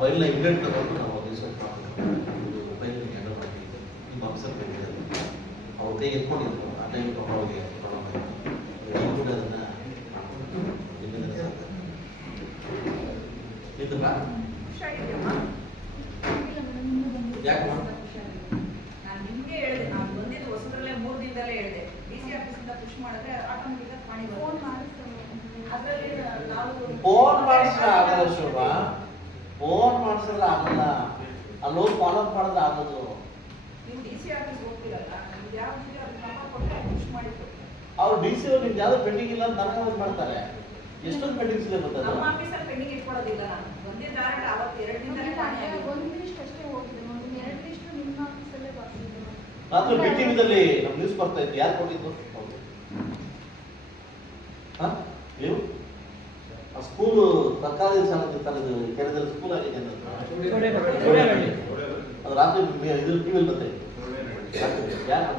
ಫೈಲ್ನ immediate ತಗೊಂಡು ನಾವು research ಇದು ಫೈಲ್ ಹ್ಯಾಂಡಲ್ ಮಾಡಿದ್ದೆ ನಿಮ್ಮ ಆಫೀಸರ್ ಕೈಗೆ ಅವ್ರ ಕೈಗೆ ಎತ್ಕೊಂಡಿದ್ರು. ಆ ಟೈಮ್ ಅವ್ರಿಗೆ ಪ್ರಾಬ್ಲಮ್ ಆಯಿತು. ಕೂಡ ಅದನ್ನು ಇದನ್ನ ಹುಷಾರಿದ್ಯಮ್ಮ? ಯಾಕಮ್ಮ ನಾನು ನಿಮ್ಗೆ ಹೇಳಿದೆ ನಾನು ಬಂದಿದ್ದು ಹೊಸದ್ರಲ್ಲೇ ಮೂರು ದಿನದಲ್ಲೇ ಹೇಳಿದೆ. ಡಿ ಸಿ ಆಫೀಸಿಂದ ಪುಷ್ ಮಾಡಿದ್ರೆ ಆಟೋಮೆಟಿಕ್ ಫೋನ್ ಫೋನ್ ಮಾಡಿಸ್ತಾ ಫೋನ್ ಮಾಡಿಸಿದ್ರೆ ಆಗಲ್ಲ. ಅಲ್ಲಿ ಹೋಗಿ ಫಾಲೋ ಅಪ್ ಮಾಡಿದ್ರೆ ಆಗೋದು ಅವ್ರು ಡಿ ಸಿ ಅವ್ರು ನಿಮ್ಗೆ ಯಾವ್ದು ಪೆಂಡಿಂಗ್ ಇಲ್ಲ ಅಂತ ನನಗೆ ಅವ್ರು ಮಾಡ್ತಾರೆ. ಎಷ್ಟೊಂದು ಪೆಂಡಿಂಗ್ಸ್ ಇದೆ ಬರ್ತದೆ ನಮ್ಮ ಆಫೀಸಲ್ಲಿ ಪೆಂಡಿಂಗ್ ಇಟ್ಕೊಳ್ಳೋದಿಲ್ಲ ನಾನು. ಒಂದೇ ಅವತ್ತು ಎರಡು ಒಂದು ಲಿಸ್ಟ್ ಅಷ್ಟೇ ಹೋಗಿದೆ ಒಂದು ಎರಡು ಲಿಸ್ಟ್ ನಿಮ್ಮ ಆಫೀಸಲ್ಲೇ ಬರ್ತಿದೆ ರಾತ್ರಿ ಬಿ ಅಲ್ಲಿ ನಮ್ಮ ನ್ಯೂಸ್ ಬರ್ತಾ ಇತ್ತು. ಯಾರು ಕೊಟ್ಟಿದ್ದು? ಹೌದು. ಹಾ? ನೀವು? ಸರ್ಕಾರಿ ಶಾಲೆ ಕೆರೆದಲ್ಲಿ ಸ್ಕೂಲ್ ಆಗಿದೆ ಅದು ರಾತ್ರಿ ಬರ್ತಾ ಇತ್ತು ಯಾರು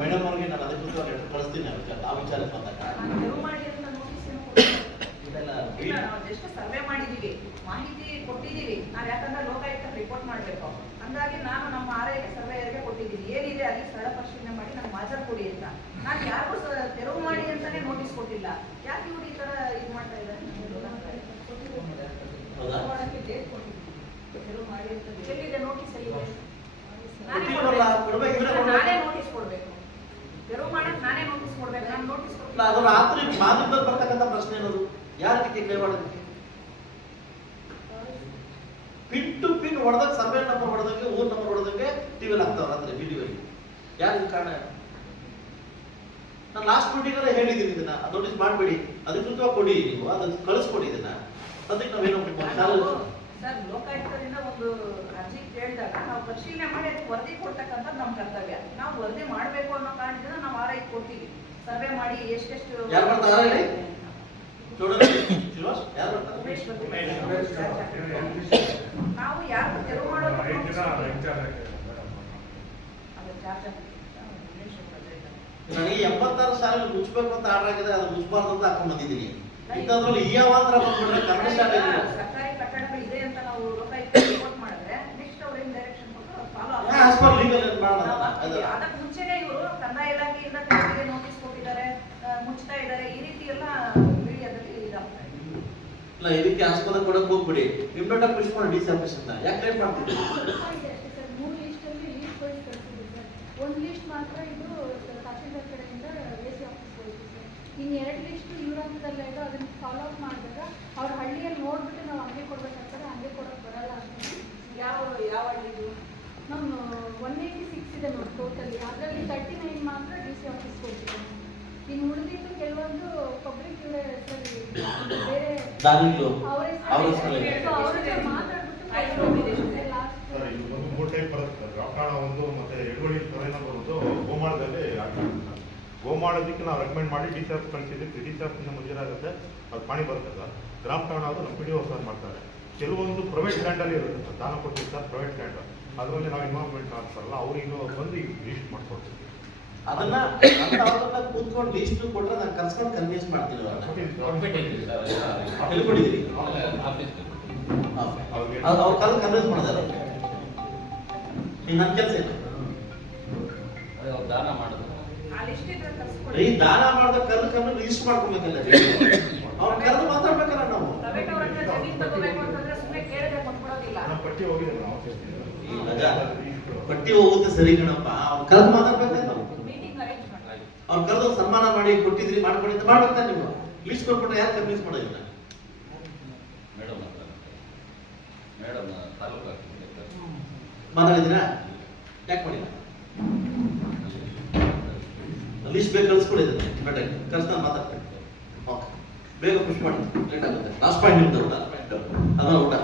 ಮೇಡಮ್ ಅವ್ರಿಗೆ ನಾನು ಅಧಿಕೃತವಾಗಿ ಹೇಳ್- ಕಳಿಸ್ತೀನಿ ಆ ವಿಚಾರ ಆ ವಿಚಾರಕ್ಕೆ ಬಂದಾಗ ನಾನು ತೆರವು ಮಾಡಿ ಅಂತ ನೋಟಿಸ್ ಏನು ಕೊಟ್ಟಿಲ್ಲ. ಇದೆಲ್ಲ ಇಲ್ಲ ನಾವು ಜಸ್ಟ್ ಸರ್ವೆ ಮಾಡಿದೀವಿ ಮಾಹಿತಿ ಕೊಟ್ಟಿದ್ದೀವಿ. ನಾವು ಯಾಕಂದ್ರೆ ಲೋಕಾಯುಕ್ತ ರಿಪೋರ್ಟ್ ಮಾಡಬೇಕು. ಹಂಗಾಗಿ ನಾನು ನಮ್ಮ ಆರೈಕೆ ಸರ್ವೇಯರ್ಗೆ ಕೊಟ್ಟಿದ್ದೀನಿ. ಏನಿದೆ ಅಲ್ಲಿ ಸ್ಥಳ ಪರಿಶೀಲನೆ ಮಾಡಿ ನಂಗೆ ಮಾಜರ್ ಕೊಡಿ ಅಂತ. ನಾನು ಯಾರಿಗೂ ತೆರವು ಮಾಡಿ ಅಂತಾನೆ ನೋಟಿಸ್ ಕೊಟ್ಟಿಲ್ಲ. ಯಾಕೆ ಇವರು ಈ ತರ ಇದು ಮಾಡ್ತಾ ಇದ್ದಾರೆ ಹೌದಾ? ಡೇಟ್ ಕೊಟ್ಟಿದ್ದೀನಿ. ತೆರವು ಮಾಡಿ ಅಂತ ಎಲ್ಲಿದೆ ನೋಟಿಸ್ ಎಲ್ಲಿದೆ? ನಾನೇ ನೋಟಿಸ್ ಕೊಡ್ಬೇಕು. ತೆರವು ಮಾಡಕ್ ನಾನೇ ನೋಟಿಸ್ ಕೊಡ್ಬೇಕು. ನಾನು ನೋಟಿಸ್ ಕೊಡ್ತೀನಿ. ಅದು ರಾತ್ರಿ ಮಾಧ್ಯಮದಲ್ಲಿ ಬರ್ತಕ್ಕಂಥ ಪ್ರಶ್ನೆ ಏನದು ಯಾರ ರೀತಿ ಮಾಡೋದಕ್ಕೆ ಪಿನ್ ಟು ಪಿನ್ ಹೊಡೆದಾಗ ಸರ್ವೆ ನಂಬರ್ ಹೊಡೆದಂಗೆ ಓನ್ ನಂಬರ್ ಹೊಡೆದಂಗೆ ಟಿವಿಲಿ ಆಗ್ತಾವ ರಾತ್ರಿ ವಿಡಿಯೋಲಿ ಯಾರು ಕಾರಣ? ನಾನು ಲಾಸ್ಟ್ ಮೀಟಿಂಗ್ ಹೇಳಿದ್ದೀನಿ ಇದನ್ನ. ನೋಟಿಸ್ ಮಾಡಬೇಡಿ. ಅಧಿಕೃತವಾಗಿ ಕೊಡಿ ನೀವು. ಅದನ್ನ ಕಳಿಸ್ಕೊಡಿ ಇದನ್ನ. ಅದಕ್ಕೆ ನಾವೇನು ನಾವು ಸರ್ ಲೋಕಾಯುಕ್ತದಿಂದ ಒಂದು ಅರ್ಜಿ ಕೇಳಿದಾಗ ನಾವು ಪರಿಶೀಲನೆ ಮಾಡಿ ಅದಕ್ಕೆ ವರದಿ ಕೊಡ್ತಕ್ಕಂಥ ನಮ್ಮ ಕರ್ತವ್ಯ. ನಾವು ವರದಿ ಮಾಡಬೇಕು ಅನ್ನೋ ಕಾರಣದಿಂದ ನಾವು ಆರೈಕೆ ಕೊಡ್ತೀವಿ. ಸರ್ವೆ ಮಾಡಿ ಎಷ್ಟೆಷ್ಟು ಯಾರು ಮಾಡ್ತಾರೆ ಹೇಳಿ? ನಾವು ಯಾರು ತೆರವು ಮಾಡೋದು. ನನಗೆ ಎಂಬತ್ತಾರು ಶಾಲೆ ಮುಚ್ಚಬೇಕು ಅಂತ ಆರ್ಡರ್ ಆಗಿದೆ ಅದು ಮುಚ್ಚಬಾರ್ದು ಅಂತ ಹಾಕೊಂಡು ಬಂದಿದ್ದೀನಿ ಇಂಥದ್ರಲ್ಲಿ ಈ ಅವಾಂತರ ಬಂದ್ಬಿಟ್ರೆ ಕನ್ನಡ ಶಾಲೆ ಸರ್ಕಾರಿ ಕಟ್ಟಡಗಳು ಇದೆ ಅಂತ ನಾವು ರಿಪೋರ್ಟ್ ಮಾಡಿದ್ರೆ ನೆಕ್ಸ್ಟ್ ಅವ್ರು ಏನ್ ಡೈರೆಕ್ಷನ್ ಕೊಟ್ಟು ಫಾಲೋ ಆಸ್ ಪರ್ ಲೀಗಲ್ ಮಾಡೋಣ ನಾವು ಹಾಕ್ತೀವಿ. ಅದಕ್ಕೆ ಮುಂಚೆನೆ ಇವರು ಕಂದಾಯ ಇಲಾಖೆಯಿಂದ ನೋಟಿಸ್ ಕೊಟ್ಟಿದ್ದಾರೆ ಮುಚ್ಚತಾ ಮುಚ್ತಾ ಇದ್ದಾರೆ ಈ ರೀತಿ ಎಲ್ಲ ಇಲ್ಲ ಇದಕ್ಕೆ ಆಸ್ಪದ ಕೊಡಕ್ ಹೋಗ್ಬಿಡಿ. ನಿಮ್ ಆಗಿ ಪುಷ್ ಮಾಡಿ ಡಿ ಸಿ ಆಫೀಸ್ ಅಂತ ಯಾಕೆ ಕಳಿಸಿದೆ ಸರ್ ಒಂದು ಲಿಸ್ಟ್ ಮಾತ್ರ ಇದು ತಹಸೀಲ್ದಾರ್ ಕಡೆಯಿಂದ ಎ ಸಿ ಆಫೀಸ್ ಹೋಯ್ತು ಸರ್ ಇನ್ನು ಎರಡು ಲಿಸ್ಟ್ ಇವ್ರ ಹಂತದಲ್ಲೇ ಇದೆ ಅದನ್ನು ಫಾಲೋ ಅಪ್ ಮಾಡಿದಾಗ ಅವ್ರ ಹಳ್ಳಿಯಲ್ಲಿ ನೋಡ್ಬಿಟ್ಟು ನಾವು ಹಂಗೆ ಕೊಡ್ಬೇಕಾಗ್ತದೆ ಹಂಗೆ ಕೊಡೋಕೆ ಬರಲ್ಲ ಅಂತ ಯಾವ ಯಾವ ಹಳ್ಳಿದು? ನಮ್ಮ ಒನ್ ಏಯ್ಟಿ ಸಿಕ್ಸ್ ಇದೆ ನೋಡಿ ಟೋಟಲಿ ಅದರಲ್ಲಿ ತರ್ಟಿ ನೈನ್ ಮಾತ್ರ ಡಿ ಸಿ ಆಫೀಸ್ ಹೋಗ್ತಿದೆ ಇನ್ನು ಉಳಿದಿದ್ದು ಕೆಲವೊಂದು ಪಬ್ಲಿಕ್ ಬೇರೆ ದಾನಿಗಳು ಅವರ ಒಂದು ಮೂರು ಟೈಪ್ ಬರುತ್ತೆ. ರಾಕಾಣ ಒಂದು ಮತ್ತೆ ಎಡವಳಿ ತೊರೆನ ಬರೋದು ಗೋಮಾಳದಲ್ಲಿ ಗೋಮಾಳದಕ್ಕೆ ನಾವು ರೆಕಮೆಂಡ್ ಮಾಡಿ ಡಿ ಸಿ ಆಫ್ ಕಳಿಸಿದ್ವಿ ಡಿ ಸಿ ಆಫ್ನಿಂದ ಮಂಜೂರಾಗುತ್ತೆ ಅದು ಪಾಣಿ ಬರುತ್ತೆ ಸರ್. ಗ್ರಾಮ ಠಾಣ ಅದು ನಮ್ಮ ಪಿ ಡಿ ಸರ್ ಮಾಡ್ತಾರೆ. ಕೆಲವೊಂದು ಪ್ರೈವೇಟ್ ಲ್ಯಾಂಡಲ್ಲಿ ಇರುತ್ತೆ ಸರ್. ದಾನ ಕೊಡ್ತೀವಿ ಸರ್ ಪ್ರೈವೇಟ್ ಲ್ಯಾಂಡ್ ಅದರಲ್ಲಿ ನಾವು ಇನ್ವಾಲ್ವ್ಮೆಂಟ್ ಆಗ್ತಾರಲ್ಲ ಅವ್ರಿಗೆ ಬಂದು ಈಗ ಲೀಸ್ಟ್ ಮಾಡ್ಕೊಡ್ತೀವಿ. ಅದನ್ನ ಕೂತ್ಕೊಂಡು ಲೀಸ್ಟ್ ಕೊಟ್ರೆ ನಾನು ಕರ್ಸ್ಕೊಂಡು ಕನ್ವಿನ್ಸ್ ಮಾಡ್ತೀನಿ ಅವ್ರು ಅವ್ರ ಕಲ್ ಕನ್ವಿನ್ಸ್ ಮಾಡಿದಾರೆ. ಈಗ ನನ್ನ ಕೆಲಸ ಏನು? ದಾನ ಮಾಡೋದು ಆ ಲಿಸ್ಟ್ ಇದ್ರೆ ಈ ದಾನ ಮಾಡಿದ ಕಲ್ ಕಲ್ಲು ಲೀಸ್ಟ್ ಮಾಡ್ಕೊಬೇಕಲ್ಲ ಅವ್ರ ಕರೆದು ಮಾತಾಡ್ಬೇಕಲ್ಲ ನಾವು. ಪ್ರೈವೇಟ್ ಅವ್ರ ಹತ್ರ ತಗೋಬೇಕು ಅಂತಂದ್ರೆ ಸುಮ್ಮನೆ ಕೇಳಿದ್ರೆ ಕೊಟ್ಬಿಡೋದಿಲ್ಲ. ನಮ್ಮ ಪಟ್ಟಿ ಹೋಗಿದೆ ನಾವು ಈ ರಜಾ. ಪಟ್ಟಿ ಹೋಗುತ್ತೆ ಸರಿ ಕಣಪ್ಪ. ಅವ್ರ ಕರೆದು ಮಾತಾಡ್ಬೇಕಲ್ಲ ನಾವು ಮೀಟಿಂಗ್ ಅರೇಂಜ್ ಮಾಡಿ ಅವ್ರ ಕರೆದು ಸನ್ಮಾನ ಮಾಡಿ ಕೊಟ್ಟಿದ್ರಿ ಮಾಡ್ಕೊಡಿ ಅಂತ ಮಾಡ್ಬೇಕಾ ನೀವು. ಲಿಸ್ಟ್ ಕೊಟ್ಬಿಟ್ರೆ ಯಾರು ಕನ್ವಿನ್ಸ್ ಮಾಡೋದಿಲ್ಲ? ಮೇಡಮ್ ಅಂತ ಮೇಡಮ್ ತಾಲೂಕು ಆಗ್ತದೆ ಮಾತಾಡಿದ್ದೀರಾ? ಯಾಕೆ ಮಾಡಿಲ್ಲ? ಲಿಸ್ಟ್ ಬೇಕು ಕಳಿಸ್ಕೊಡಿ ಇದನ್ನ ಬೇಟೆ ಮಾತಾಡ್ತೀನಿ. ಬೇಗ ಪುಷ್ ಮಾಡಿ. ಲೇಟ್ ಆಗುತ್ತೆ. ಲಾಸ್ಟ್ ಪಾಯಿಂಟ್ ನಿಮ್ದು ಊಟ. ಅದನ್ನ ಊಟ.